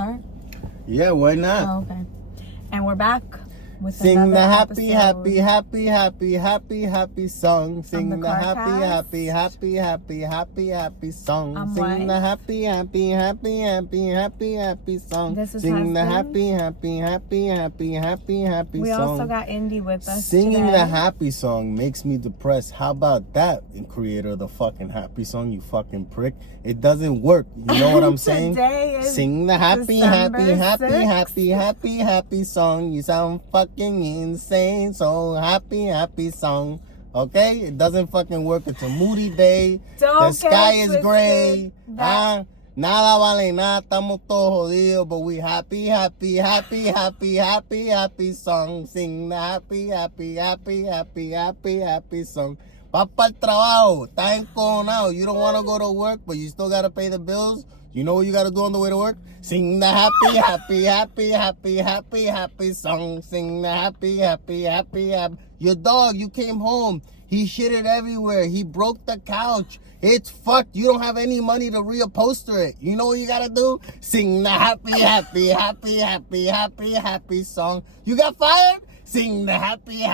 start? Yeah, why not? Oh, okay. And we're back with Sing the happy, episode happy song. Sing the happy, CarCast. happy song. I'm Sing White. the happy song. This is Sing the Husband. happy We song. also got Indi with us Singing today. the happy song makes me depressed. How about that, creator of the fucking happy song, you fucking prick? It doesn't work. You know what I'm saying? Today is Sing the happy, December happy song. You sound fucking insane. So happy song. Okay? It doesn't fucking work. It's a moody day. Don't The sky get is twisted. gray. Nada vale nada, estamos todos jodidos, but we happy song. Sing the happy song. Va pa'l trabajo, está encojonado. You don't want to go to work, but you still got to pay the bills. You know what you got to do on the way to work? Sing the happy song. Sing the happy. Your dog, you came home. He shitted everywhere. He broke the couch. It's fucked. You don't have any money to reupholster it. You know what you gotta do? Sing the happy song. You got fired? Sing the happy.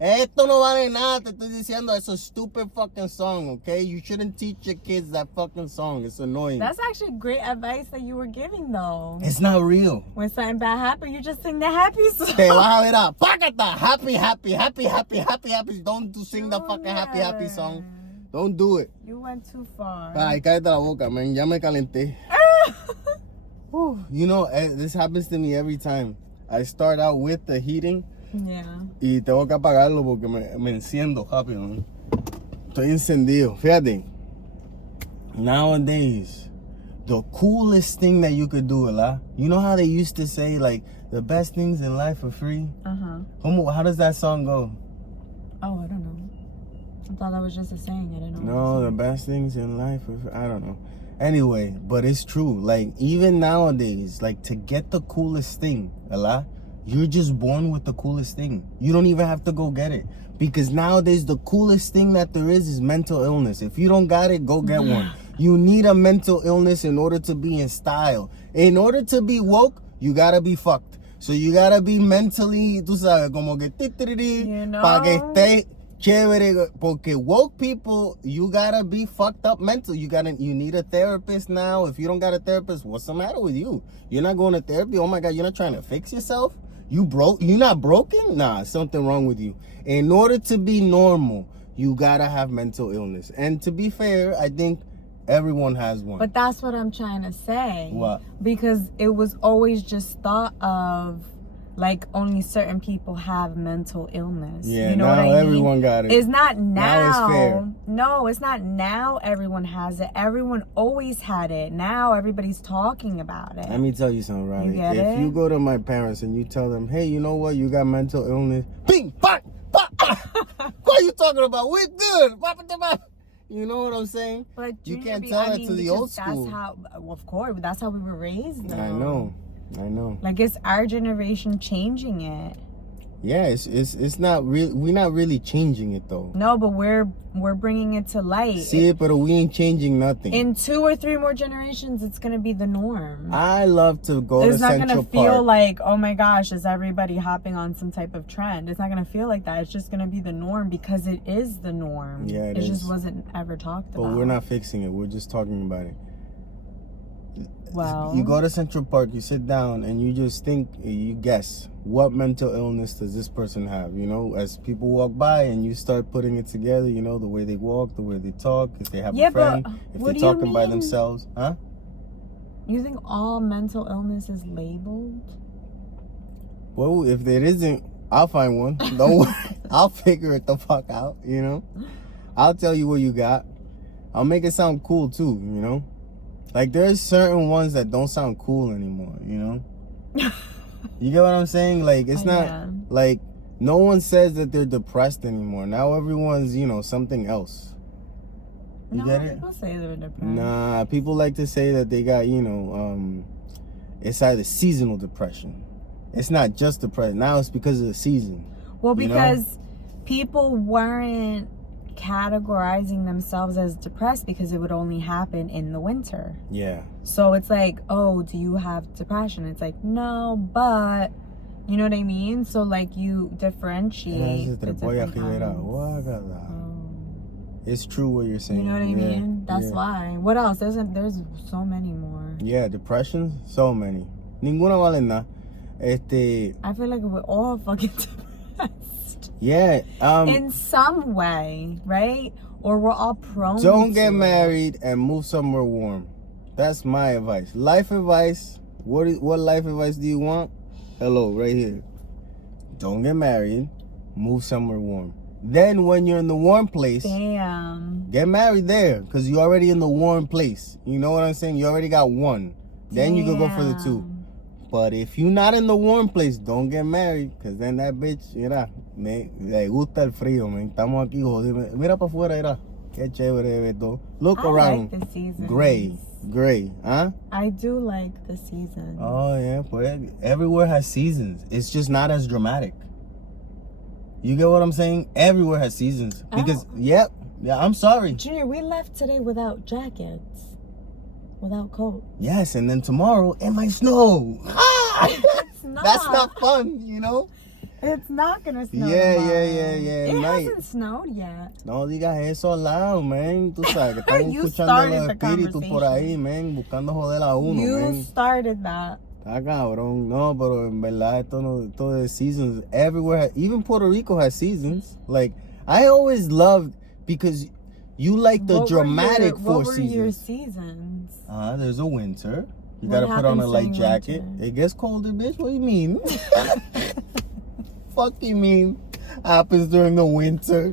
Esto no vale nada. Te estoy diciendo, it's a stupid fucking song, okay? You shouldn't teach your kids that fucking song. It's annoying. That's actually great advice that you were giving, though. It's not real. When something bad happens, you just sing the happy song. Te vas a ver a págata. Happy. Don't sing the fucking happy song. Don't do it. You went too far. Ay, cállate la boca, man. Ya me calenté. You know, this happens to me every time. I start out with the heating. Yeah. Y tengo que apagarlo porque me enciendo rápido, man. Estoy encendido. Fíjate. Nowadays, the coolest thing that you could do, ¿verdad? You know how they used to say, like, the best things in life are free? Uh-huh. How does that song go? Oh, I don't know. I thought that was just a saying. I didn't know. No, the best things in life are free. I don't know. Anyway, but it's true. Like, even nowadays, like, to get the coolest thing, ¿verdad? You're just born with the coolest thing. You don't even have to go get it. Because nowadays, the coolest thing that there is mental illness. If you don't got it, go get one. You need a mental illness in order to be in style. In order to be woke, you gotta be fucked. So you gotta be mentally, tú sabes, como que You know? pa que esté chévere. Porque woke people, you gotta be fucked up mental. You need a therapist now. If you don't got a therapist, what's the matter with you? You're not going to therapy? Oh my God, you're not trying to fix yourself? You're not broken? Nah, something wrong with you. In order to be normal, you gotta have mental illness. And to be fair, I think everyone has one. But that's what I'm trying to say. What? Because it was always just thought of like only certain people have mental illness. Yeah, you know now what I mean? everyone got it. It's not now. Now it's fair. No, it's not now everyone has it. Everyone always had it. Now everybody's talking about it. Let me tell you something, Riley. You get If it? you go to my parents and you tell them, hey, you know what? You got mental illness. Bing, bang, bang. What are you talking about? We're good. You know what I'm saying? But You can't Junior, tell that to the because old school. That's how, of course, that's how we were raised, though. I know. Like, it's our generation changing it. Yeah, it's not real. We're not really changing it though. No, but we're bringing it to light. See it, but we ain't changing nothing. In 2 or 3 more generations, it's gonna be the norm. I love to go It's to not Central gonna feel Park. like, oh my gosh, is everybody hopping on some type of trend? It's not gonna feel like that. It's just gonna be the norm because it is the norm. Yeah, it It is. just wasn't ever talked But about. we're not fixing it. We're just talking about it. Well, You go to Central Park, you sit down, and you just think, you guess, what mental illness does this person have? You know, as people walk by and you start putting it together, you know, the way they walk, the way they talk, if they have Yeah, a friend, but if what they're do you talking by mean? themselves. Huh? You think all mental illness is labeled? Well, if there isn't, I'll find one. Don't worry. I'll figure it the fuck out, you know? I'll tell you what you got. I'll make it sound cool, too, you know? Like, there's certain ones that don't sound cool anymore, you know? You get what I'm saying? Like, it's not, Yeah. like, no one says that they're depressed anymore. Now everyone's, you know, something else. You No, get it? people say they're depressed. Nah, people like to say that they got, you know, it's either seasonal depression. It's not just depression. Now it's because of the season. Well, you know? because people weren't categorizing themselves as depressed because it would only happen in the winter. Yeah. So it's like, oh, do you have depression? It's like, no, but you know what I mean? So like you differentiate the different kinds. It's true what you're saying. You know what I mean? That's why. What else? There's so many more. Yeah, depression, so many. Ninguna vale nada. I feel like we're all fucking depressed. Yeah. In some way, right? Or we're all prone Don't to get it. married and move somewhere warm. That's my advice. Life advice. What life advice do you want? Hello, right here. Don't get married. Move somewhere warm. Then when you're in the warm place, get married there, because you're already in the warm place. You know what I'm saying? You already got one. Then you can go for the two. But if you're not in the warm place, don't get married, because then that bitch, mira, le gusta el frío, man. Estamos aquí jodidos. Mira para afuera, mira. Qué chévere esto. Look around. I like the seasons. Gray, huh? I do like the seasons. Oh, yeah, but everywhere has seasons. It's just not as dramatic. You get what I'm saying? Everywhere has seasons. Because, yeah, I'm sorry. Junior, we left today without jackets. Without coats. Yes, and then tomorrow it might snow. It's not. That's not fun, you know? It's not gonna snow. Yeah. It Night. hasn't snowed yet. No digas eso al lado, man. Tú sabes que están You escuchando started los the espíritus por ahí, man. Buscando joder a uno, You man. started that. Está cabrón. No, pero en verdad, esto de seasons. Everywhere, even Puerto Rico has seasons. Like, I always loved, because you like the dramatic seasons. What were your seasons? There's a winter. You What gotta put on a happens light during jacket. winter? It gets colder, bitch. What do you mean? Fuck you mean? Happens during the winter?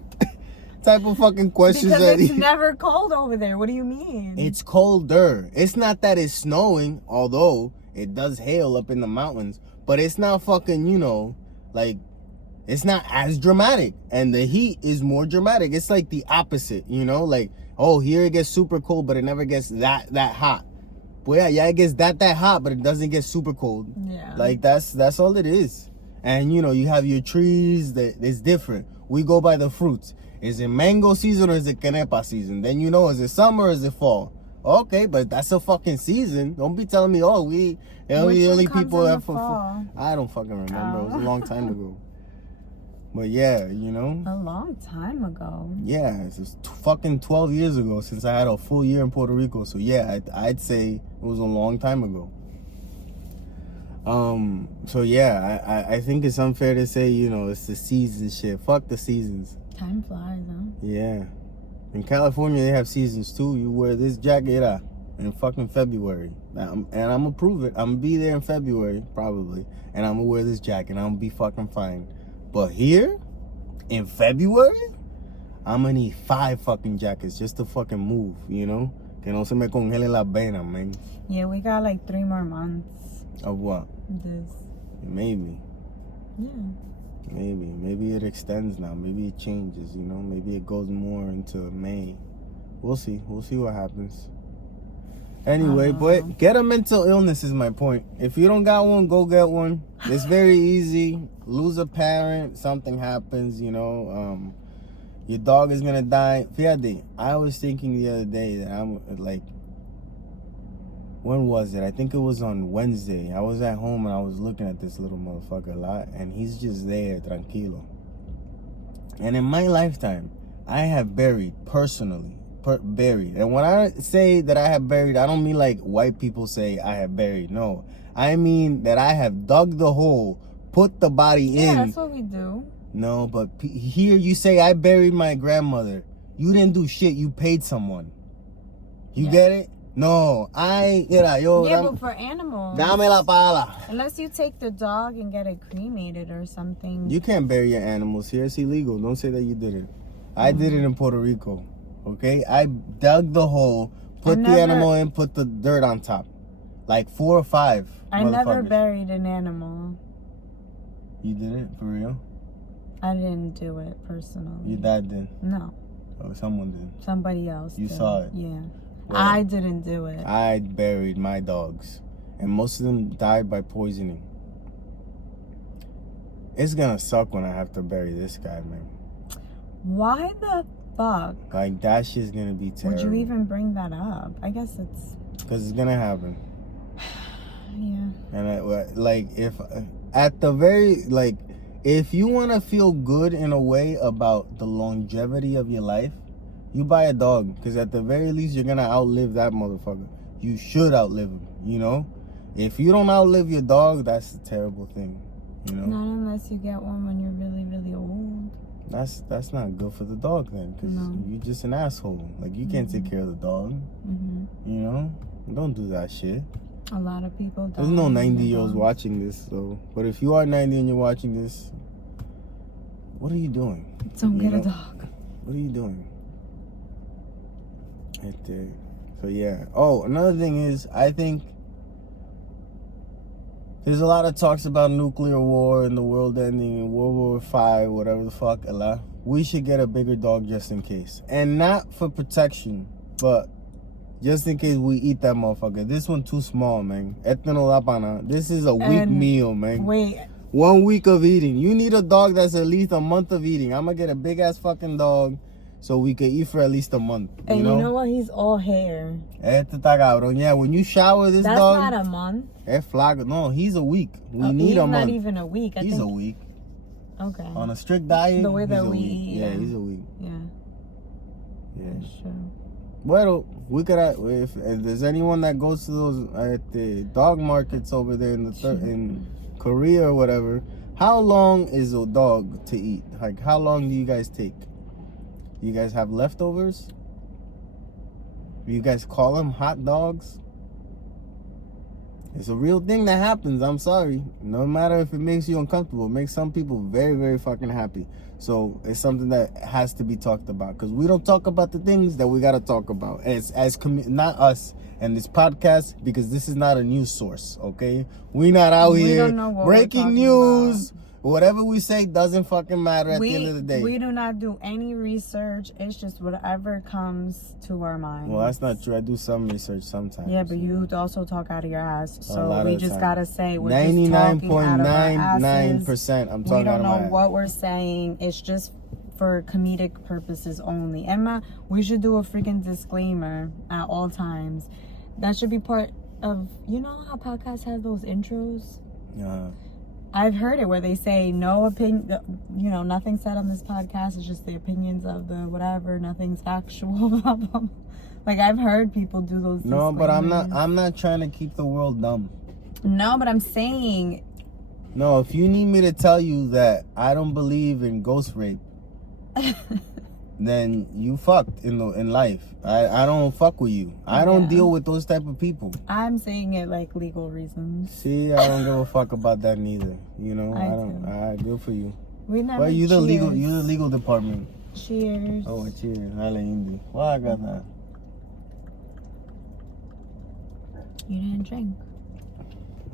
Type of fucking questions. Because it's never cold over there. What do you mean? It's colder. It's not that it's snowing, although it does hail up in the mountains. But it's not fucking, you know, like, it's not as dramatic. And the heat is more dramatic. It's like the opposite, you know? Like, oh, here it gets super cold, but it never gets that hot. But yeah, it gets that hot, but it doesn't get super cold. Yeah. Like, that's all it is. And, you know, you have your trees that it's different. We go by the fruits. Is it mango season or is it canepa season? Then you know, is it summer or is it fall? Okay, but that's a fucking season. Don't be telling me, oh, we the only people that for I don't fucking remember. It was a long time ago. But yeah, you know. A long time ago. Yeah, it's just fucking 12 years ago since I had a full year in Puerto Rico. So yeah, I'd say it was a long time ago. So yeah, I think it's unfair to say, you know, it's the season shit. Fuck the seasons. Time flies, huh? Yeah. In California, they have seasons too. You wear this jacket in fucking February. And I'm gonna prove it. I'm gonna be there in February, probably. And I'm gonna wear this jacket and I'm gonna be fucking fine. But here, in February, I'm gonna need 5 fucking jackets just to fucking move, you know? Que no se me congele la vena, man. Yeah, we got like 3 more months. Of what? This. Maybe. Yeah. Maybe it extends now. Maybe it changes, you know? Maybe it goes more into May. We'll see what happens. Anyway, but get a mental illness is my point. If you don't got one, go get one. It's very easy. Lose a parent, something happens, you know. Your dog is gonna die. Fíjate, I was thinking the other day that I'm like, when was it? I think it was on Wednesday. I was at home and I was looking at this little motherfucker a lot, and he's just there, tranquilo. And in my lifetime, I have buried, personally, buried. And when I say that I have buried, I don't mean like white people say I have buried. No, I mean that I have dug the hole, put the body in. Yeah, that's what we do. No, but here you say I buried my grandmother. You didn't do shit. You paid someone. You get it? No, but for animals. Dame la pala. Unless you take the dog and get it cremated or something. You can't bury your animals here. It's illegal. Don't say that you did it. I did it in Puerto Rico. Okay? I dug the hole, put the animal in, put the dirt on top. Like 4 or 5. I never buried an animal. You did it? For real? I didn't do it personally. Your dad did? No. Oh, someone did. Somebody else You did. saw it? Yeah. Well, I didn't do it. I buried my dogs. And most of them died by poisoning. It's gonna suck when I have to bury this guy, man. Why the fuck? Like, that shit's gonna be terrible. Would you even bring that up? I guess it's... Because it's gonna happen. Yeah. And if you want to feel good in a way about the longevity of your life, you buy a dog. Because at the very least, you're going to outlive that motherfucker. You should outlive him, you know? If you don't outlive your dog, that's a terrible thing, you know? Not unless you get one when you're really, really old. That's not good for the dog then. Because you're just an asshole. Like, you can't take care of the dog, you know? Don't do that shit. A lot of people don't. There's no 90-year-olds watching this, so. But if you are 90 and you're watching this, what are you doing? Don't get a dog. What are you doing? Right there. So, yeah. Oh, another thing is, I think there's a lot of talks about nuclear war and the world ending and World War V, whatever the fuck, Allah. We should get a bigger dog just in case. And not for protection, but just in case we eat that motherfucker. This one too small, man. This is a week meal, man. Wait. 1 week of eating. You need a dog that's at least a month of eating. I'm gonna get a big ass fucking dog so we could eat for at least a month. And you know what? He's all hair. Yeah, when you shower this dog. That's not a month. No, he's a week. We need a month. Not even a week. He's a week. Okay. On a strict diet. The way that we eat. Yeah, he's a week. Yeah. Yeah. That's true. Well, we could if there's anyone that goes to those at the dog markets over there in Korea or whatever. How long is a dog to eat? Like, how long do you guys take? You guys have leftovers? You guys call them hot dogs? It's a real thing that happens. I'm sorry. No matter if it makes you uncomfortable, it makes some people very, very fucking happy. So it's something that has to be talked about, because we don't talk about the things that we got to talk about not us and this podcast, because this is not a news source. Okay, we're not out here breaking news. Whatever we say doesn't fucking matter at the end of the day. We do not do any research. It's just whatever comes to our mind. Well, that's not true. I do some research sometimes. Yeah, but you also talk out of your ass. So we just gotta say we're 99.99%. I'm talking out of my ass. We don't know what we're saying. It's just for comedic purposes only. Emma, we should do a freaking disclaimer at all times. That should be part of, you know how podcasts have those intros? Yeah. I've heard it where they say no opinion, you know, nothing said on this podcast. It's just the opinions of the whatever. Nothing's factual. Blah, blah, blah. Like, I've heard people do those. No, but I'm not trying to keep the world dumb. No, but I'm saying. No, if you need me to tell you that I don't believe in ghost rape, then you fucked in life. I don't fuck with you. I don't deal with those type of people. I'm saying it like legal reasons. See, I don't give a fuck about that neither. You know, I don't. Alright, good for you. We never. Well, you're the legal department. Cheers. Oh, cheers. Dale, Indi. Well, I got that. You didn't drink.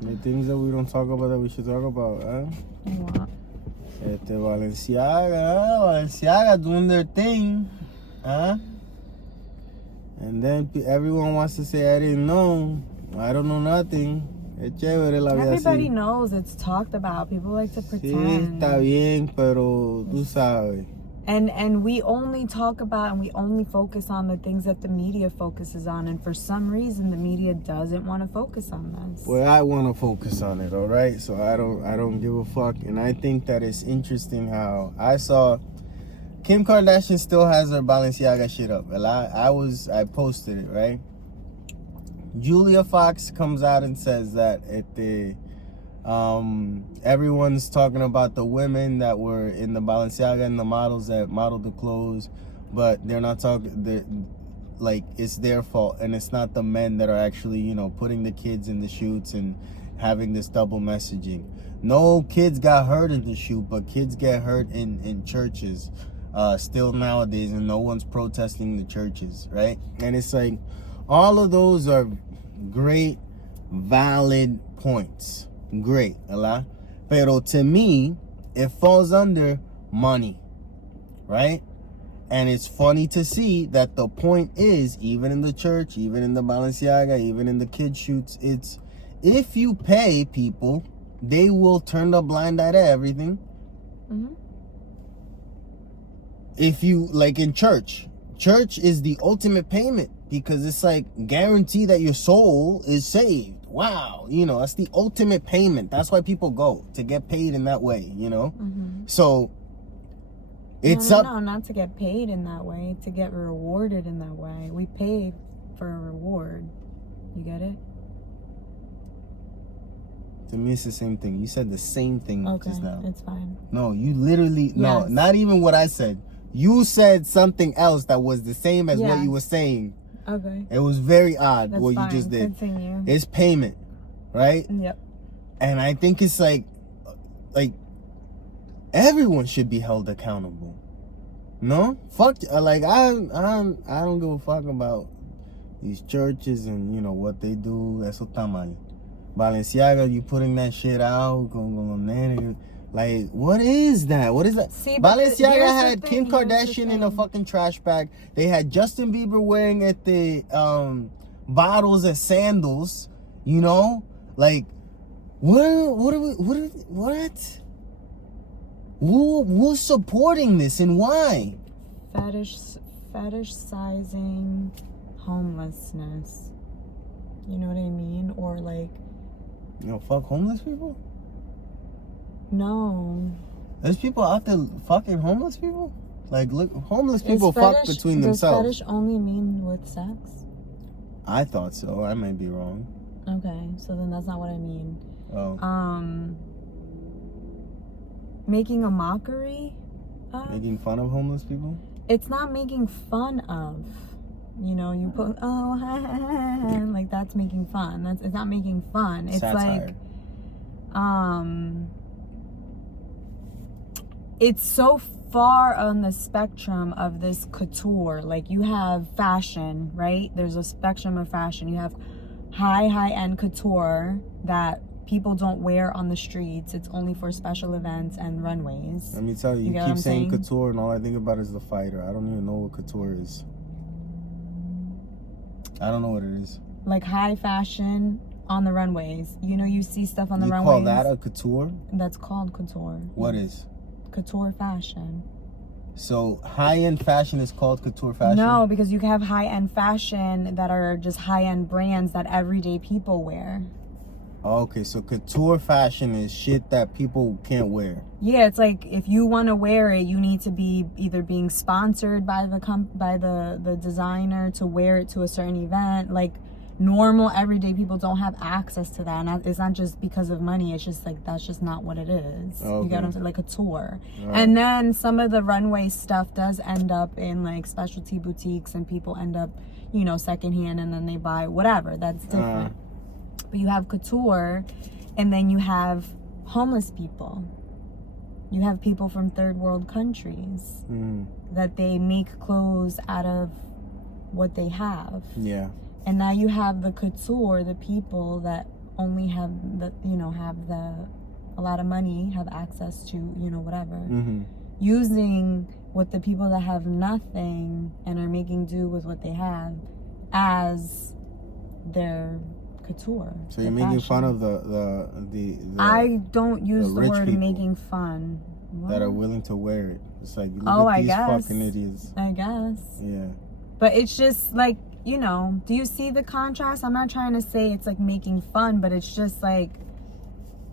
The things that we don't talk about that we should talk about, huh? What? Balenciaga doing their thing, huh? And then everyone wants to say, I didn't know. I don't know nothing. Everybody knows. It's talked about. People like to pretend. Sí, está bien, pero tú sabes. And we only talk about and we only focus on the things that the media focuses on. And for some reason, the media doesn't want to focus on this. Well, I want to focus on it, all right? So I don't give a fuck. And I think that it's interesting how I saw Kim Kardashian still has her Balenciaga shit up. Well, I posted it, right? Julia Fox comes out and says that everyone's talking about the women that were in the Balenciaga and the models that modeled the clothes, but they're not talking. Like, it's their fault, and it's not the men that are actually, you know, putting the kids in the shoots and having this double messaging. No kids got hurt in the shoot, but kids get hurt in churches still nowadays, and no one's protesting the churches, right? And it's like, all of those are great, valid points. Great, Allah. Pero to me, it falls under money, right? And it's funny to see that the point is, even in the church, even in the Balenciaga, even in the kid shoots, it's if you pay people, they will turn the blind eye to everything. Mm-hmm. if you, like in church is the ultimate payment, because it's like guarantee that your soul is saved. Wow, you know, that's the ultimate payment. That's why people go, to get paid in that way, you know. So it's no, not to get paid in that way, to get rewarded in that way. We pay for a reward. You get it? To me, it's the same thing. You said the same thing just now. It's fine. No, you literally, no, not even what I said. You said something else that was the same as what you were saying. Okay. It was very odd what you just did. Continue. It's payment, right? Yep. And I think it's like everyone should be held accountable. No? Fuck, like I don't give a fuck about these churches and, you know, what they do. Eso está mal. Balenciaga, you putting that shit out, like, what is that? What is that? See, Balenciaga had Kim Kardashian in a fucking trash bag. They had Justin Bieber wearing at the bottles as sandals. You know, like, what? Who's supporting this and why? Fetishizing homelessness. You know what I mean? Or like, you know, fuck homeless people? No. There's people out there fucking homeless people? Like, look, homeless people fuck between themselves. Does fetish only mean with sex? I thought so. I might be wrong. Okay, so then that's not what I mean. Oh. Making a mockery of? Making fun of homeless people? It's not making fun of. You know, you put, like, that's making fun. It's not making fun. It's satire. Like, it's so far on the spectrum of this couture. Like, you have fashion, right? There's a spectrum of fashion. You have high-end couture that people don't wear on the streets. It's only for special events and runways. Let me tell you, you keep saying couture, and all I think about is the fighter. I don't even know what couture is. I don't know what it is. Like high fashion on the runways. You know, you see stuff on the runways. You call that a couture? That's called couture. What is? Couture fashion. So high-end fashion is called couture fashion? No, because you have high-end fashion that are just high-end brands that everyday people wear. Okay, so couture fashion is shit that people can't wear. Yeah, it's like if you want to wear it, you need to be either being sponsored by the designer to wear it to a certain event. Like, normal everyday people don't have access to that, and it's not just because of money. It's just like that's just not what it is. Okay. You get what I'm saying? Like a tour. Right. And then some of the runway stuff does end up in like specialty boutiques, and people end up, you know, secondhand, and then they buy whatever. That's different. But you have couture, and then you have homeless people. You have people from third world countries that they make clothes out of what they have. Yeah. And now you have the couture, the people that only have the, you know, a lot of money, have access to, you know, whatever. Using what the people that have nothing and are making do with what they have as their couture. So you're making fun of the I don't use the word people making fun. What? That are willing to wear it. It's like, look at these fucking idiots. I guess. Yeah. But it's just like, you know, do you see the contrast? I'm not trying to say it's like making fun, but it's just like.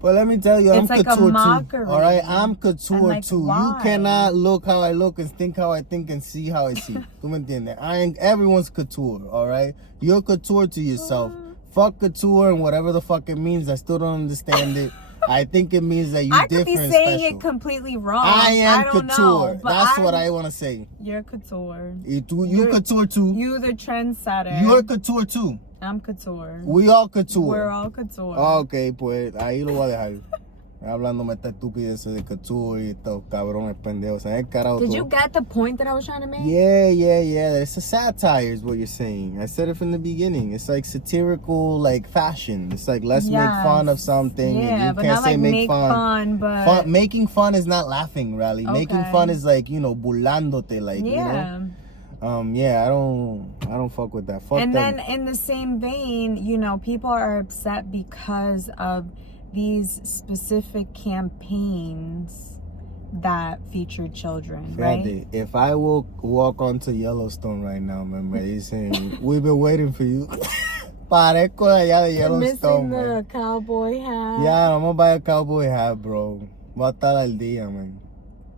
But let me tell you, I'm like couture a mockery. too. All right, I'm couture like, too. why? You cannot look how I look and think how I think and see how I see. ¿Tú me entiendes? Everyone's couture. All right, you're couture to yourself. Fuck couture and whatever the fuck it means. I still don't understand it. I think it means that you're different. I could be saying it completely wrong. I am couture. Know, That's what I want to say. You're couture. You're couture too. You're the trendsetter. You're couture too. I'm couture. We all couture. We're all couture. Ok, pues ahí lo voy a dejar. Hablándome esta estupidez de couture y estos cabrones pendejos. Did you get the point that I was trying to make? Yeah. It's a satire is what you're saying. I said it from the beginning. It's like satirical, like fashion. It's like let's make fun of something. Yeah, you but can't not say like make fun, but making fun is not laughing, really. Okay. Making fun is like, you know, burlándote, like, you know. I don't fuck with that. Fuck and them. then in the same vein, you know, people are upset because of these specific campaigns that featured children, right? Fíjate, if I will walk onto Yellowstone right now, man, he's saying, we've been waiting for you. Parezco de allá de You're missing Yellowstone, the man. cowboy hat. Ya, vamos a buy a cowboy hat, bro. Voy a estar al día, man.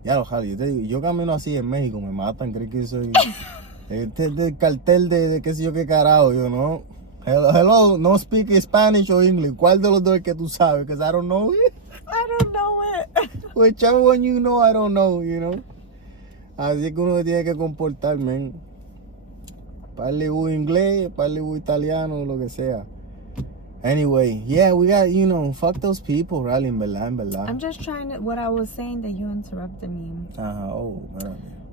Ya lo jalo. Yo camino así en México, me matan, creo que soy... Este es del cartel de qué sé yo qué carajo, you know. Hello, no speak Spanish or English. ¿Cuál de los dos es que tú sabes? Because I don't know it. I don't know it. Whichever one you know, I don't know, you know. Así es que uno se tiene que comportar, man. Parle inglés, parle italiano, lo que sea. Anyway, yeah, we got, you know, fuck those people, really, en verdad. I'm just trying to, what I was saying that you interrupted me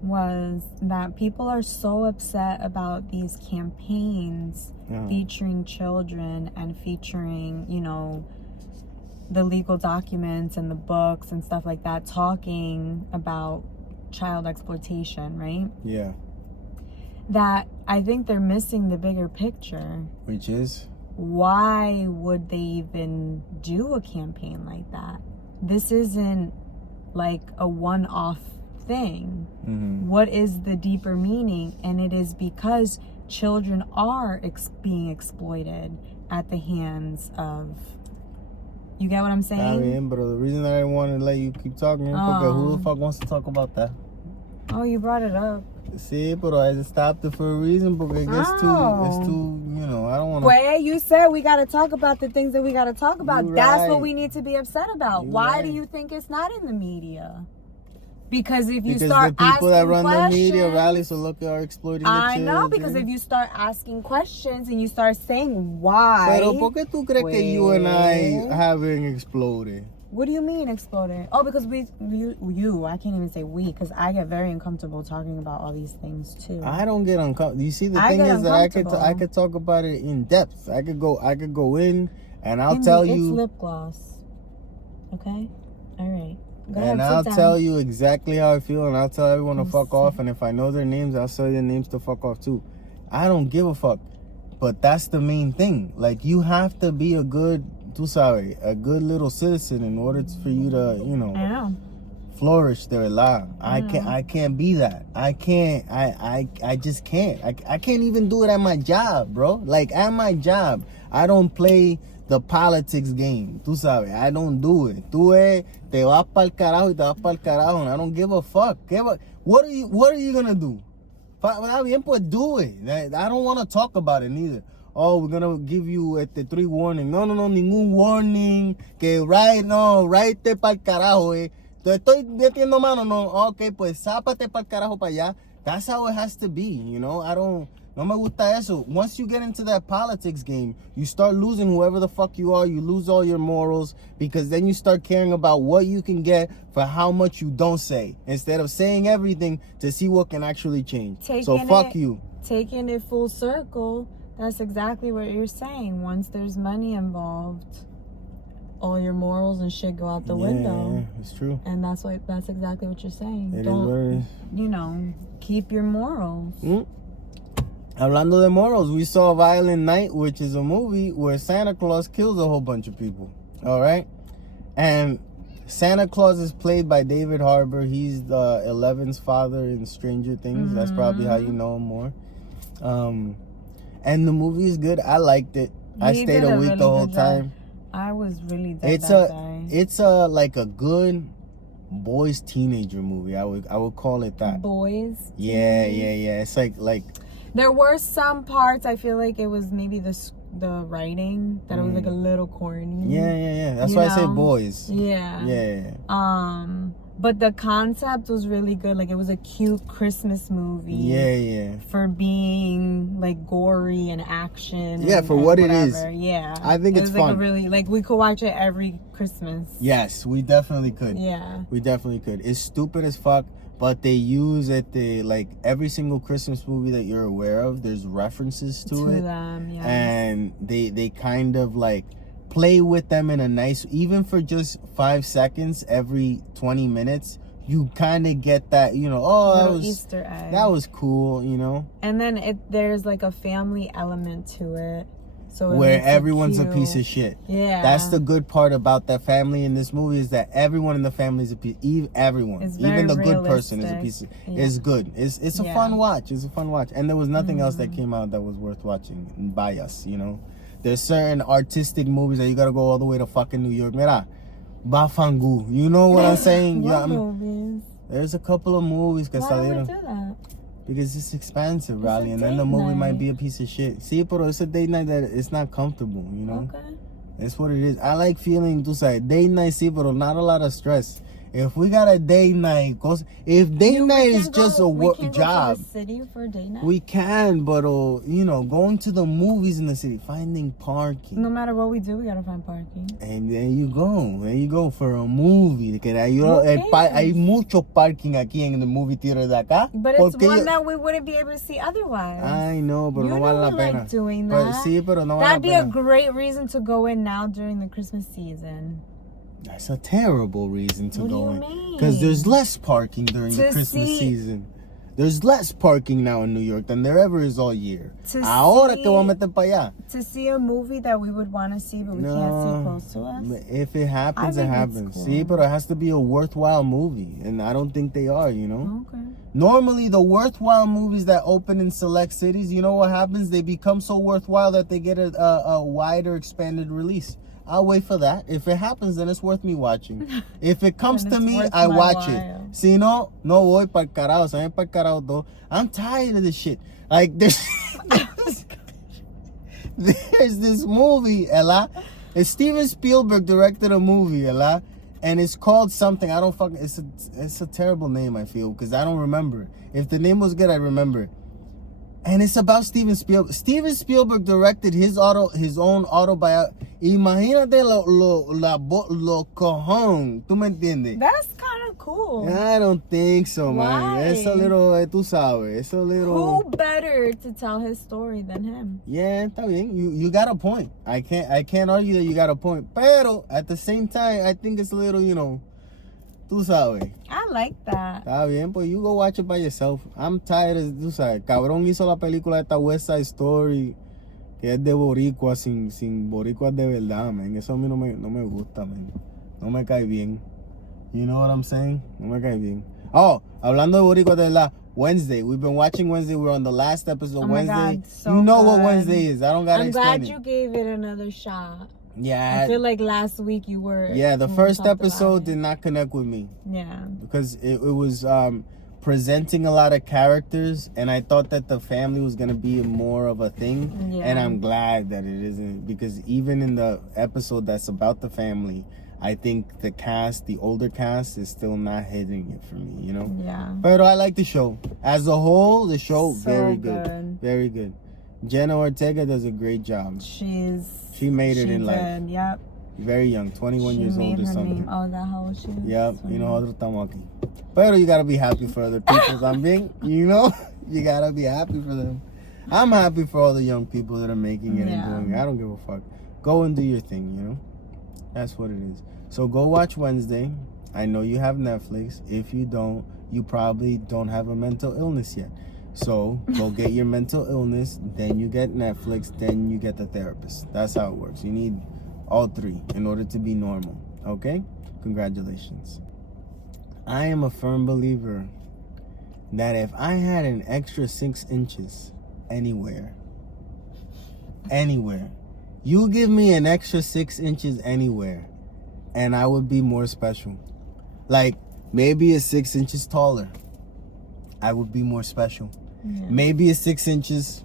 was that people are so upset about these campaigns featuring children and featuring, you know, the legal documents and the books and stuff like that, talking about child exploitation, right? Yeah. That I think they're missing the bigger picture. Which is? Why would they even do a campaign like that? This isn't like a one-off thing. Mm-hmm. What is the deeper meaning? And it is because children are being exploited at the hands of... You get what I'm saying? I mean, but the reason that I want to let you keep talking is because who the fuck wants to talk about that? Oh, you brought it up. See, but I stopped it for a reason because it gets too, you know, I don't want to... Wait, you said we got to talk about the things that we got to talk about. You're That's right. what we need to be upset about. You're Why right. do you think it's not in the media? Because if you because start the people that run questions, the media rallies are exploiting the I children. know, because if you start asking questions and you start saying why... Pero ¿por qué tú crees que you and I haven't exploded? What do you mean exploded? Oh, because you, I can't even say we, because I get very uncomfortable talking about all these things too. I don't get uncomfortable. You see, the thing is that I could talk about it in depth. I could go in and I'll tell you. It's lip gloss. Okay? All right. Go ahead, And I'll sit down. tell you exactly how I feel, and I'll tell everyone to fuck off. And if I know their names, I'll tell their names to fuck off too. I don't give a fuck. But that's the main thing. Like, you have to be a good, tú sabes, a good little citizen in order for you to, you know, I know. flourish their life. I can't be that. I just can't. I can't even do it at my job, bro. Like, at my job, I don't play the politics game. Tú sabes, I don't do it. Tú te vas pa'l carajo y te vas pa'l carajo, and I don't give a fuck. What are you gonna do? Está bien, pues do it. I don't want to talk about it neither. Oh, we're gonna give you 3 warning. No, ningún warning. Que right pa'l carajo, Te estoy metiendo mano, no. Okay, pues zápate pa'l carajo para allá. That's how it has to be, you know. No me gusta eso. Once you get into that politics game, you start losing whoever the fuck you are. You lose all your morals because then you start caring about what you can get for how much you don't say instead of saying everything to see what can actually change. Fuck you. Taking it full circle, that's exactly what you're saying. Once there's money involved, all your morals and shit go out the window. Yeah, it's true. And that's exactly what you're saying. It is what it is. You know, keep your morals. Hablando de morals, we saw Violent Night, which is a movie where Santa Claus kills a whole bunch of people. All right? And Santa Claus is played by David Harbour. He's the Eleven's father in Stranger Things. That's probably how you know him more. And the movie is good. I liked it. I stayed awake the whole time. I was really dead that day. It's like a good boys teenager movie. I would call it that. Boys? Yeah. It's like there were some parts I feel like it was maybe the writing that it was like a little corny. Yeah. That's why I say boys. Yeah. But the concept was really good. Like, it was a cute Christmas movie. Yeah. For being like gory and action. Yeah, for what it is. Yeah. I think it's fun. Like, really, like, we could watch it every Christmas. Yes, we definitely could. Yeah. We definitely could. It's stupid as fuck, but they use it. Like, every single Christmas movie that you're aware of, there's references to it. Them, yes. And they kind of like play with them in a nice, even for just 5 seconds every 20 minutes, you kind of get that, you know, that was Easter egg. That was cool, you know. And then there's like a family element to it. So where everyone's a piece of shit. Yeah. That's the good part about that family in this movie, is that everyone in the family is a piece. Everyone, even the good person is a piece. It's good. It's a fun watch. It's a fun watch. And there was nothing else that came out that was worth watching by us. You know, there's certain artistic movies that you gotta go all the way to fucking New York. Mira, Bafangu. You know what I'm saying? What movies? There's a couple of movies que Why don't we salieron. do that? Because it's expensive, Riley, and then the movie might be a piece of shit. See, pero it's a date night that it's not comfortable, you know? Okay. That's what it is. I like feeling, tú sabes, date night, sí, pero not a lot of stress. If we got a date night, if date night is just a work job, go to the city for a date night? we can, but you know, going to the movies in the city, finding parking. No matter what we do, we gotta find parking. And there you go for a movie. Hay mucho parking aquí en el movie theater de acá. But it's one that we wouldn't be able to see otherwise. I know, pero no vale la pena. Like doing that. Sí, pero no vale la pena. That'd be a great reason to go in now during the Christmas season. That's a terrible reason to go in. What do you mean? Because there's less parking during the Christmas season. There's less parking now in New York than there ever is all year. Ahora que voy a meter para allá. To see a movie that we would want to see, but we can't see close to us. If it happens, it happens. Cool. See, but it has to be a worthwhile movie. And I don't think they are, you know? Okay. Normally, the worthwhile movies that open in select cities, you know what happens? They become so worthwhile that they get a wider, expanded release. I'll wait for that. If it happens, then it's worth me watching. If it comes to me, I watch it. Si no, no voy para el carajo. Se ven para el carajo todo. I'm tired of this shit. Like, there's this movie, Ella. Steven Spielberg directed a movie, Ella. And it's called something. I don't fucking... It's a terrible name, I feel. Because I don't remember it. If the name was good, I'd remember it. And it's about Steven Spielberg. Steven Spielberg directed his own autobiography. Imagínate lo cojón. ¿Tú me entiendes? That's kind of cool. I don't think so, man. Why? It's a little, tú sabes, it's a little... Who better to tell his story than him? Yeah, está bien. You got a point. I can't argue that you got a point. Pero, at the same time, I think it's a little, you know, tú sabes. I like that. Está bien, pues you go watch it by yourself. I'm tired of, tú sabes, cabrón hizo la película esta West Side Story, que es de boricua, sin boricuas de verdad, man. Eso a mí no me gusta, man. No me cae bien. You know what I'm saying? No me cae bien. Oh, hablando de boricuas de verdad, Wednesday. We've been watching Wednesday. We're on the last episode of Wednesday. God, so you know good. what Wednesday is. I don't gotta explain it. I'm glad you gave it another shot. Yeah. I feel like last week you were... Yeah, the first episode did not connect with me. Yeah. Because it was presenting a lot of characters, and I thought that the family was going to be more of a thing. Yeah. And I'm glad that it isn't, because even in the episode that's about the family, I think the older cast is still not hitting it for me, you know? Yeah. But I like the show. As a whole, the show, So very good. Very good. Jenna Ortega does a great job. She made it in life. Yep. Very young, 21 years old or something. Oh, that how she was? Yep. You know, nosotros estamos aquí. Pero you gotta be happy for other people también. You know? You gotta be happy for them. I'm happy for all the young people that are making it and doing it. I don't give a fuck. Go and do your thing, you know? That's what it is. So go watch Wednesday. I know you have Netflix. If you don't, you probably don't have a mental illness yet. So go get your mental illness, then you get Netflix, then you get the therapist. That's how it works. You need all three in order to be normal. Okay? Congratulations. I am a firm believer that if I had an extra 6 inches anywhere, you give me an extra 6 inches anywhere, and I would be more special. Like, maybe a 6 inches taller, I would be more special. Yeah. Maybe a 6 inches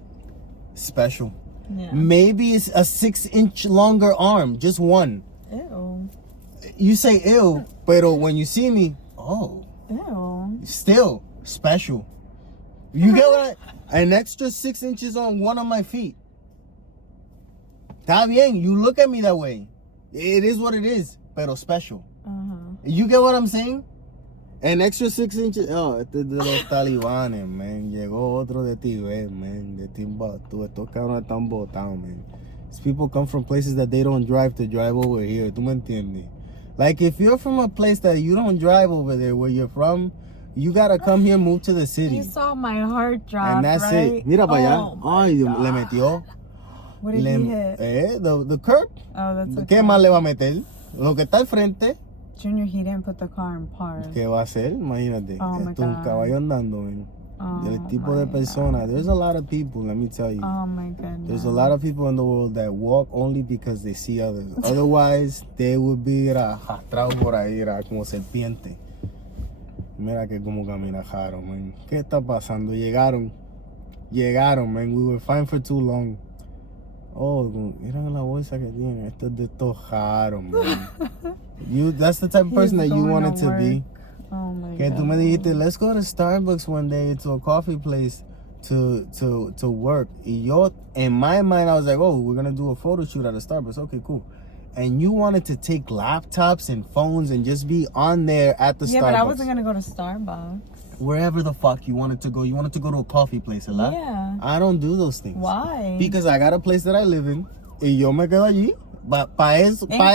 special. Yeah. Maybe it's a 6 inch longer arm, just one. Ew. You say ew, but when you see me, oh. Ew. Still special. You get what an extra 6 inches on one of my feet. Está bien, you look at me that way. It is what it is, pero special. You get what I'm saying? An extra 6 inches. Oh, este es de los talibanes, man. Llegó otro de Tibet, man. De Timbuktu. Estos cabrones están botados, man. These people come from places that they don't drive to drive over here. ¿Tú me entiendes? Like, if you're from a place that you don't drive over there where you're from, you gotta come here, move to the city. You saw my heart drop, and that's right? it. Mira para allá. Ay, le metió. What did he hit? The curb. Oh, that's okay. ¿Qué más le va a meter? Lo que está al frente. Junior, he didn't put the car in park. ¿Qué va a hacer? Imagínate. Oh my Esto es un God. caballo andando, man. Oh El tipo de my persona. God. There's a lot of people, let me tell you. Oh my goodness. There's a lot of people in the world that walk only because they see others. Otherwise, they would be arrastrados por ahí, como serpiente. Mira que como camina Jaro, man. ¿Qué está pasando? Llegaron, man. We were fine for too long. Oh, mira la bolsa que tiene. Esto es de estos Jaro, man. That's the type of person that you wanted to be. Oh my Que God. tú me dijiste, let's go to Starbucks one day, to a coffee place to work. Y yo, in my mind, I was like, oh, we're going to do a photo shoot at a Starbucks. Okay, cool. And you wanted to take laptops and phones and just be on there at the Starbucks. Yeah, but I wasn't going to go to Starbucks. Wherever the fuck you wanted to go. You wanted to go to a coffee place, ¿verdad? Yeah. I don't do those things. Why? Because I got a place that I live in. Y yo me quedo allí. In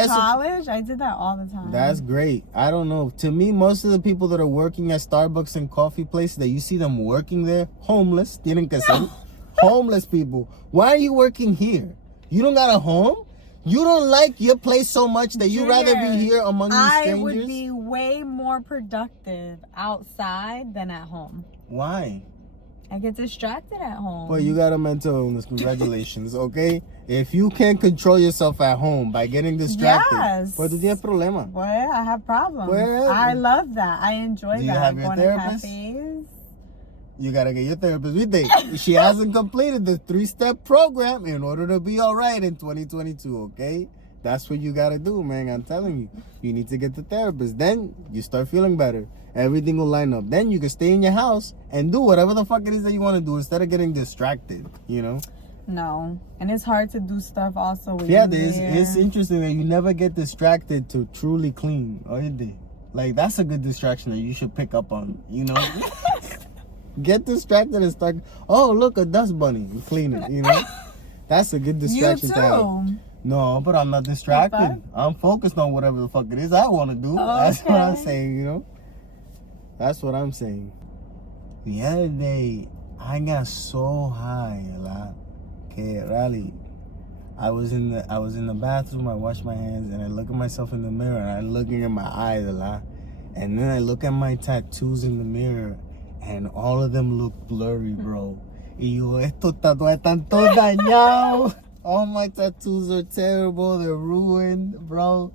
college, I did that all the time. That's great. I don't know. To me, most of the people that are working at Starbucks and coffee places, that you see them working there, homeless, tienen que ser. Homeless people. Why are you working here? You don't got a home? You don't like your place so much that you'd rather be here among these strangers? I would be way more productive outside than at home. Why? I get distracted at home. Well, you got a mental illness. Congratulations, okay? If you can't control yourself at home by getting distracted, yes. Pues tú tienes problema. Well, I have problems. Well, I love that. I enjoy that. Do you have your Going therapist? to cafes. You gotta get your therapist with it. She hasn't completed the 3-step program in order to be all right in 2022, okay? That's what you gotta do, man. I'm telling you. You need to get the therapist. Then you start feeling better. Everything will line up. Then you can stay in your house and do whatever the fuck it is that you want to do instead of getting distracted, you know? No. And it's hard to do stuff also with Yeah, it's interesting that you never get distracted to truly clean. Like, that's a good distraction that you should pick up on, you know? Get distracted and start, oh, look, a dust bunny. And clean it, you know? That's a good distraction You to have. too. No, but I'm not distracted. I'm focused on whatever the fuck it is I want to do. Oh, That's what I'm okay. saying, you know? That's what I'm saying. The other day, I got so high, que really, I was in the bathroom, I washed my hands, and I look at myself in the mirror, and I'm looking at my eyes a lot. And then I look at my tattoos in the mirror, and all of them look blurry, bro. Y yo, estos tatuajes están todos dañados. All my tattoos are terrible, they're ruined, bro.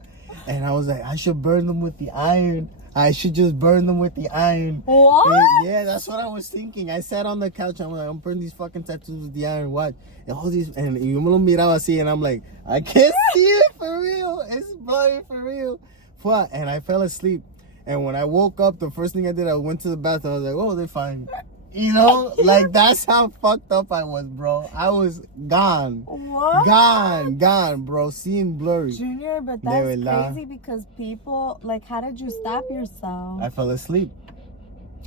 And I was like, I should burn them with the iron. I should just burn them with the iron. What? Yeah, that's what I was thinking. I sat on the couch. I'm like, I'm burning these fucking tattoos with the iron. What? And all these, and yo me lo miraba así, and I'm like, I can't see it for real. It's blurry for real. Fuck. And I fell asleep. And when I woke up, the first thing I did, I went to the bathroom. I was like, oh, they're fine. You know, like that's how fucked up I was, bro. I was gone. What? Gone, bro. Seeing blurry. Junior, but that's crazy because people, like, how did you stop yourself? I fell asleep.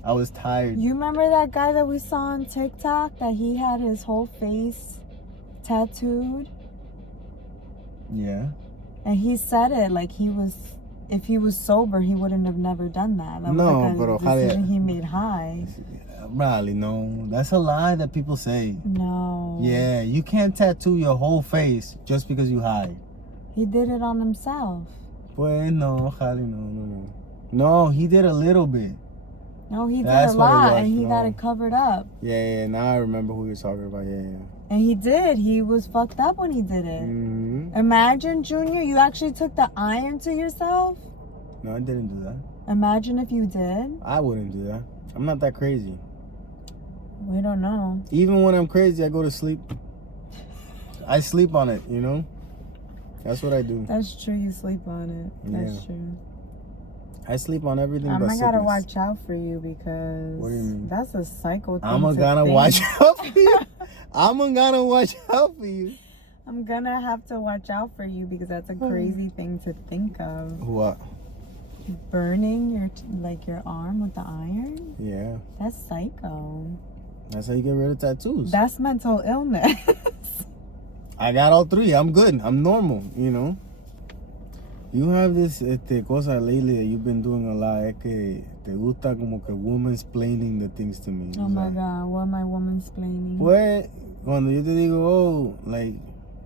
I was tired. You remember that guy that we saw on TikTok that he had his whole face tattooed? Yeah. And he said it like if he was sober, he wouldn't have never done that. That was like a decision he made high. Probably, no. That's a lie that people say. No. Yeah, you can't tattoo your whole face just because you high. He did it on himself. Pues no, Jali, no. No, he did a little bit. No, he did That's a what it lot, was, and he no. got it covered up. Yeah, now I remember who you're talking about, yeah. And he did. He was fucked up when he did it. Mm-hmm. Imagine, Junior, you actually took the iron to yourself? No, I didn't do that. Imagine if you did. I wouldn't do that. I'm not that crazy. We don't know. Even when I'm crazy, I go to sleep. I sleep on it, you know? That's what I do. That's true. You sleep on it. That's true. I sleep on everything but I gotta sickness. watch out for you because What do you mean? that's a psycho thing I'm to gonna think. watch out for you. I'm gonna watch out for you. I'm gonna have to watch out for you because that's a crazy thing to think of. What? Burning your arm with the iron? Yeah. That's psycho. That's how you get rid of tattoos. That's mental illness. I got all three. I'm good. I'm normal, you know? You have this cosa lately that you've been doing a lot. Es que te gusta como que woman's splaining the things to me. Oh my God, what am I woman's splaining? Pues, cuando yo te digo, oh, like,